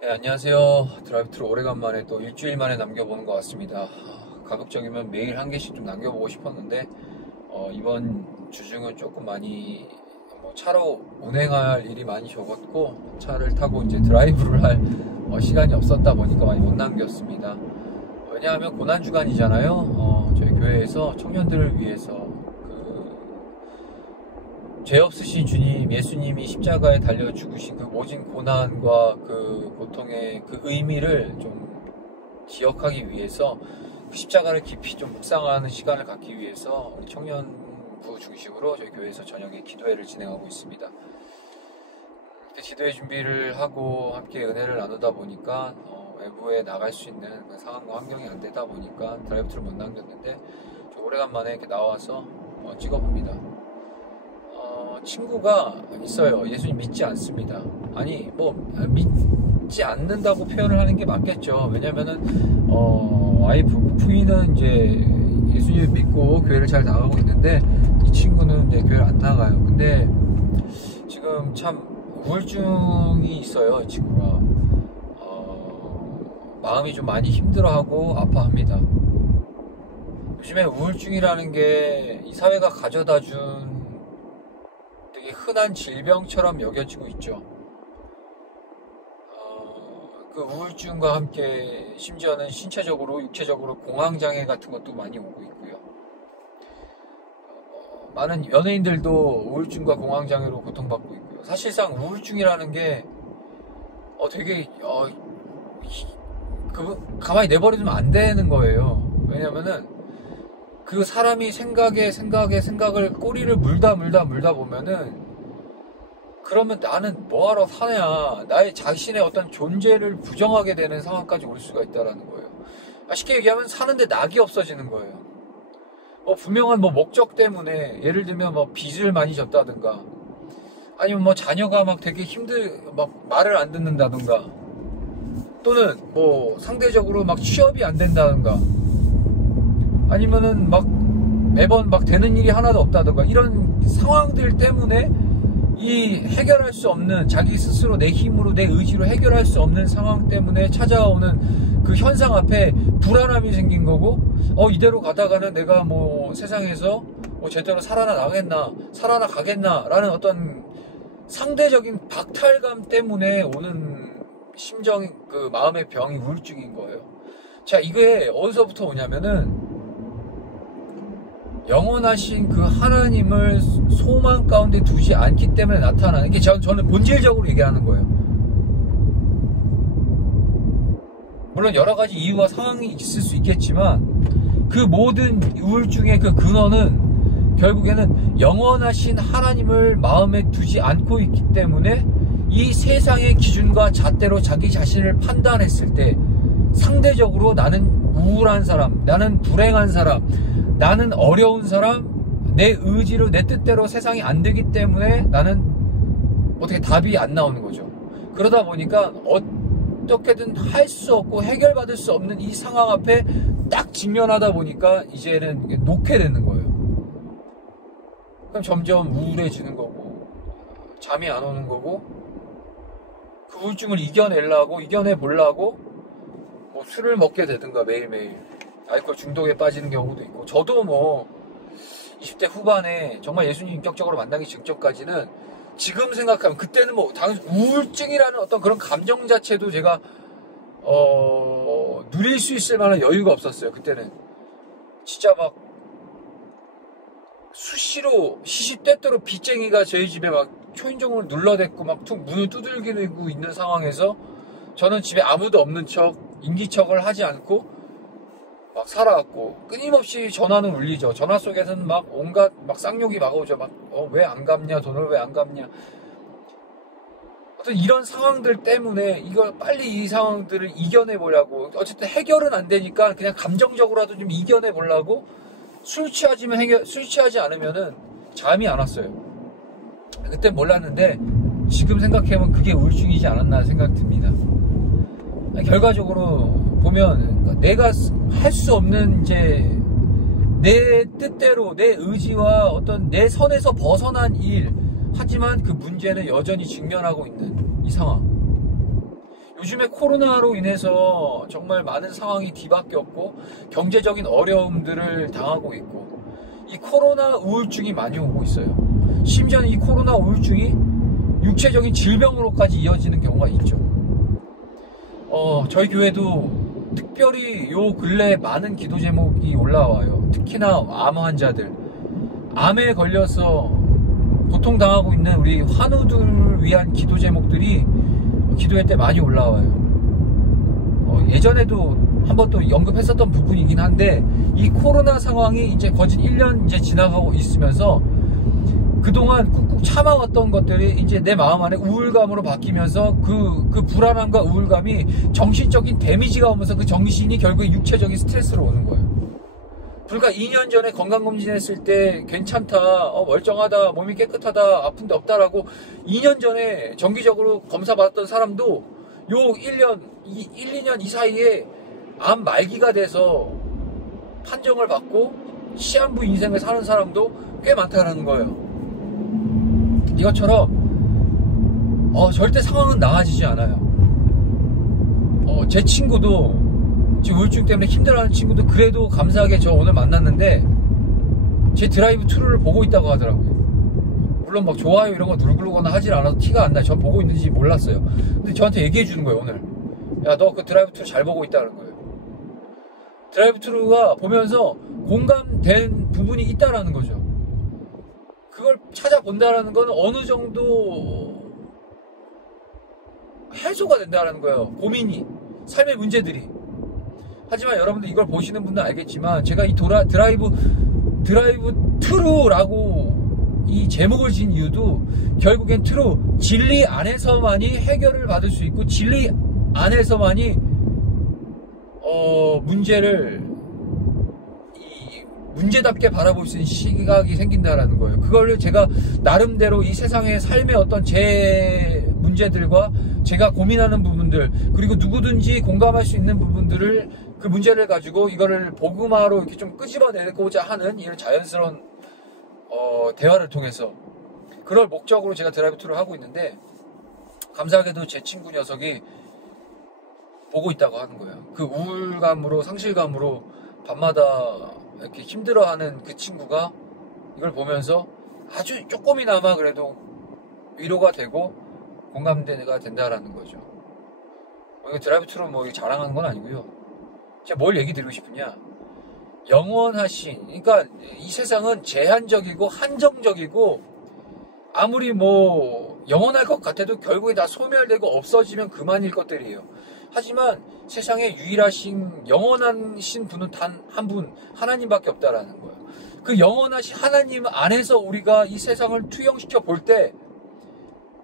네, 안녕하세요. 드라이브트루 오래간만에 또 일주일 만에 남겨보는 것 같습니다. 가급적이면 매일 한 개씩 좀 남겨보고 싶었는데 이번 주중은 조금 많이 차로 운행할 일이 많이 적었고 차를 타고 이제 드라이브를 할 시간이 없었다 보니까 많이 못 남겼습니다. 왜냐하면 고난주간이잖아요. 저희 교회에서 청년들을 위해서 죄 없으신 주님, 예수님이 십자가에 달려 죽으신 그 모진 고난과 그 고통의 그 의미를 좀 기억하기 위해서 그 십자가를 깊이 좀 묵상하는 시간을 갖기 위해서 우리 청년부 중심으로 저희 교회에서 저녁에 기도회를 진행하고 있습니다. 기도회 준비를 하고 함께 은혜를 나누다 보니까 외부에 나갈 수 있는 그 상황과 환경이 안 되다 보니까 드라이브트를 못 남겼는데 오래간만에 이렇게 나와서 찍어봅니다. 친구가 있어요. 예수님 믿지 않습니다. 아니 믿지 않는다고 표현을 하는 게 맞겠죠. 왜냐면은 와이프 부인은 이제 예수님 믿고 교회를 잘 나가고 있는데 이 친구는 이제 교회를 안 나가요. 근데 지금 참 우울증이 있어요. 이 친구가 마음이 좀 많이 힘들어하고 아파합니다. 요즘에 우울증이라는 게 이 사회가 가져다준 되게 흔한 질병처럼 여겨지고 있죠. 그 우울증과 함께 심지어는 신체적으로, 육체적으로 공황장애 같은 것도 많이 오고 있고요. 많은 연예인들도 우울증과 공황장애로 고통받고 있고요. 사실상 우울증이라는 게 되게 가만히 내버려두면 안 되는 거예요. 왜냐면은 그 사람이 생각을 꼬리를 물다 보면은 그러면 나는 뭐하러 사냐, 나의 자신의 어떤 존재를 부정하게 되는 상황까지 올 수가 있다라는 거예요. 쉽게 얘기하면 사는데 낙이 없어지는 거예요. 분명한 목적 때문에 예를 들면 빚을 많이 졌다든가 아니면 자녀가 되게 말을 안 듣는다든가 또는 상대적으로 취업이 안 된다든가 아니면은 매번 되는 일이 하나도 없다든가 이런 상황들 때문에 이 해결할 수 없는 자기 스스로 내 힘으로 내 의지로 해결할 수 없는 상황 때문에 찾아오는 그 현상 앞에 불안함이 생긴 거고 이대로 가다가는 내가 세상에서 제대로 살아나가겠나 라는 어떤 상대적인 박탈감 때문에 오는 그 마음의 병이 우울증인 거예요. 자, 이게 어디서부터 오냐면은 영원하신 그 하나님을 소망 가운데 두지 않기 때문에 나타나는 게 저는 본질적으로 얘기하는 거예요. 물론 여러 가지 이유와 상황이 있을 수 있겠지만 그 모든 우울증의 그 근원은 결국에는 영원하신 하나님을 마음에 두지 않고 있기 때문에 이 세상의 기준과 잣대로 자기 자신을 판단했을 때 상대적으로 나는 우울한 사람, 나는 불행한 사람, 나는 어려운 사람, 내 의지로 내 뜻대로 세상이 안 되기 때문에 나는 어떻게 답이 안 나오는 거죠. 그러다 보니까 어떻게든 할 수 없고 해결받을 수 없는 이 상황 앞에 딱 직면하다 보니까 이제는 놓게 되는 거예요. 그럼 점점 우울해지는 거고 잠이 안 오는 거고 그 우울증을 이겨내보려고 술을 먹게 되든가 매일매일 알코올 중독에 빠지는 경우도 있고 저도 20대 후반에 정말 예수님 인격적으로 만나기 직전까지는 지금 생각하면 그때는 당연히 우울증이라는 어떤 그런 감정 자체도 제가 누릴 수 있을 만한 여유가 없었어요. 그때는 진짜 수시로 시시때때로 빚쟁이가 저희 집에 초인종을 눌러댔고 문을 두들기고 있는 상황에서 저는 집에 아무도 없는 척 인기척을 하지 않고 살아왔고 끊임없이 전화는 울리죠. 전화 속에서는 온갖 쌍욕이 오죠. 왜 안 갚냐, 돈을 왜 안 갚냐. 어떤 이런 상황들 때문에 이걸 빨리 이 상황들을 이겨내보려고 어쨌든 해결은 안 되니까 그냥 감정적으로라도 좀 이겨내보려고 술 취하지 않으면은 잠이 안 왔어요. 그때 몰랐는데 지금 생각해보면 그게 우울증이지 않았나 생각 듭니다. 결과적으로 보면 내가 할 수 없는 내 뜻대로 내 의지와 어떤 내 선에서 벗어난 일 하지만 그 문제는 여전히 직면하고 있는 이 상황. 요즘에 코로나로 인해서 정말 많은 상황이 뒤바뀌었고 경제적인 어려움들을 당하고 있고 이 코로나 우울증이 많이 오고 있어요. 심지어는 이 코로나 우울증이 육체적인 질병으로까지 이어지는 경우가 있죠. 저희 교회도 특별히 요 근래에 많은 기도 제목이 올라와요. 특히나 암 환자들, 암에 걸려서 고통당하고 있는 우리 환우들을 위한 기도 제목들이 기도회 때 많이 올라와요. 예전에도 한번 또 언급했었던 부분이긴 한데 이 코로나 상황이 이제 거진 1년 이제 지나가고 있으면서 그동안 꾹꾹 참아왔던 것들이 이제 내 마음 안에 우울감으로 바뀌면서 그 불안함과 우울감이 정신적인 데미지가 오면서 그 정신이 결국에 육체적인 스트레스로 오는 거예요. 불과 2년 전에 건강검진했을 때 괜찮다, 멀쩡하다, 몸이 깨끗하다, 아픈 데 없다라고 2년 전에 정기적으로 검사 받았던 사람도 요 1년, 2년 이 사이에 암 말기가 돼서 판정을 받고 시한부 인생을 사는 사람도 꽤 많다는 거예요. 이것처럼 절대 상황은 나아지지 않아요. 제 친구도 지금 우울증 때문에 힘들어하는 친구도 그래도 감사하게 저 오늘 만났는데 제 드라이브 트루를 보고 있다고 하더라고요. 물론 막 좋아요 이런 거 누르거나 하질 않아서 티가 안 나요. 전 보고 있는지 몰랐어요. 근데 저한테 얘기해 주는 거예요. 오늘 야 너 그 드라이브 트루 잘 보고 있다는 거예요. 드라이브 트루가 보면서 공감된 부분이 있다라는 거죠. 그걸 찾아본다라는 건 어느 정도 해소가 된다라는 거예요. 고민이, 삶의 문제들이. 하지만 여러분들 이걸 보시는 분들은 알겠지만 제가 이 드라이브 트루라고 이 제목을 지은 이유도 결국엔 트루, 진리 안에서만이 해결을 받을 수 있고 진리 안에서만이 문제를 문제답게 바라볼 수 있는 시각이 생긴다라는 거예요. 그걸 제가 나름대로 이 세상의 삶의 어떤 제 문제들과 제가 고민하는 부분들 그리고 누구든지 공감할 수 있는 부분들을 그 문제를 가지고 이거를 복음화로 이렇게 좀 끄집어내고자 하는 이런 자연스러운 대화를 통해서 그럴 목적으로 제가 드라이브 투를 하고 있는데 감사하게도 제 친구 녀석이 보고 있다고 하는 거예요. 그 우울감으로 상실감으로 밤마다 이렇게 힘들어하는 그 친구가 이걸 보면서 아주 조금이나마 그래도 위로가 되고 공감대가 된다라는 거죠. 이거 드라이브 투로 뭐 자랑하는 건 아니고요. 제가 뭘 얘기 드리고 싶으냐? 영원하신, 그러니까 이 세상은 제한적이고 한정적이고 아무리 뭐 영원할 것 같아도 결국에 다 소멸되고 없어지면 그만일 것들이에요. 하지만 세상에 유일하신 영원하신 분은 단 한 분, 하나님밖에 없다라는 거예요. 그 영원하신 하나님 안에서 우리가 이 세상을 투영시켜 볼 때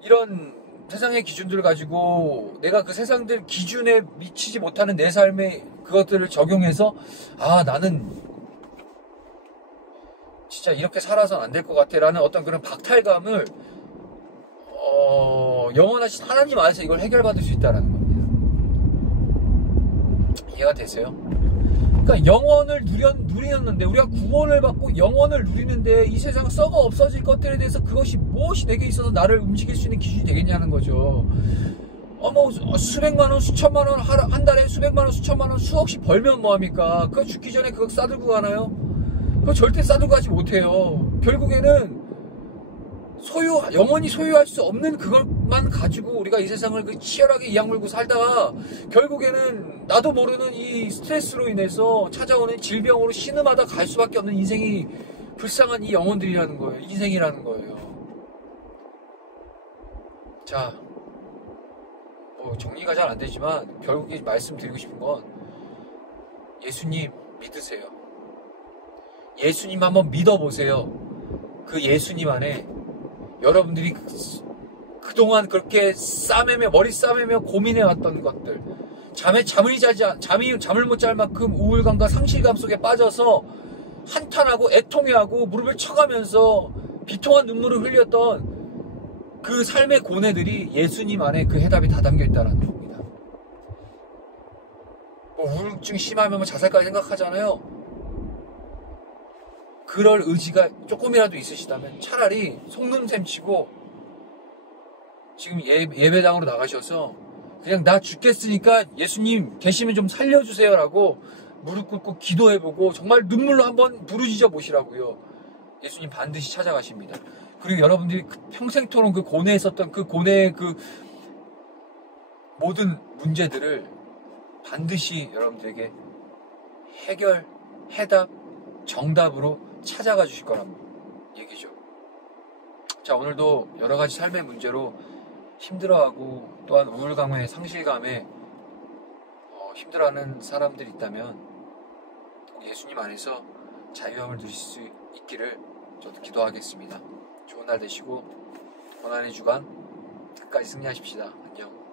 이런 세상의 기준들을 가지고 내가 그 세상들 기준에 미치지 못하는 내 삶의 그것들을 적용해서 나는 진짜 이렇게 살아서는 안 될 것 같아 라는 어떤 그런 박탈감을 영원하신 하나님 안에서 이걸 해결받을 수 있다는 겁니다. 이해가 되세요? 그러니까 영원을 누리는데 우리가 구원을 받고 영원을 누리는데 이 세상 썩어 없어질 것들에 대해서 그것이 무엇이 내게 있어서 나를 움직일 수 있는 기준이 되겠냐는 거죠. 뭐 수백만 원, 수천만 원 한 달에 수백만 원, 수천만 원 수억씩 벌면 뭐합니까? 그거 죽기 전에 그거 싸들고 가나요? 그거 절대 싸들고 가지 못해요. 결국에는 영원히 소유할 수 없는 그것만 가지고 우리가 이 세상을 치열하게 이악물고 살다가 결국에는 나도 모르는 이 스트레스로 인해서 찾아오는 질병으로 신음하다 갈 수밖에 없는 인생이 불쌍한 이 영혼들이라는 거예요. 인생이라는 거예요. 자, 정리가 잘 안 되지만 결국에 말씀드리고 싶은 건 예수님 믿으세요. 예수님 한번 믿어보세요. 그 예수님 안에 여러분들이 그동안 그렇게 머리 싸매며 고민해왔던 것들, 잠을 못 잘 만큼 우울감과 상실감 속에 빠져서 한탄하고 애통해하고 무릎을 쳐가면서 비통한 눈물을 흘렸던 그 삶의 고뇌들이 예수님 안에 그 해답이 다 담겨있다는 겁니다. 우울증 심하면 자살까지 생각하잖아요. 그럴 의지가 조금이라도 있으시다면 차라리 속는 셈 치고 지금 예배당으로 나가셔서 그냥 나 죽겠으니까 예수님 계시면 좀 살려주세요라고 무릎 꿇고 기도해보고 정말 눈물로 한번 부르짖어 보시라고요. 예수님 반드시 찾아가십니다. 그리고 여러분들이 평생토록 그 고뇌에 있었던 그 고뇌의 그 모든 문제들을 반드시 여러분들에게 해결, 해답, 정답으로 찾아가 주실 거란 얘기죠. 자, 오늘도 여러 가지 삶의 문제로 힘들어하고 또한 우울감에 상실감에 힘들어하는 사람들이 있다면 예수님 안에서 자유함을 누릴 수 있기를 저도 기도하겠습니다. 좋은 날 되시고 고난의 주간 끝까지 승리하십시다. 안녕.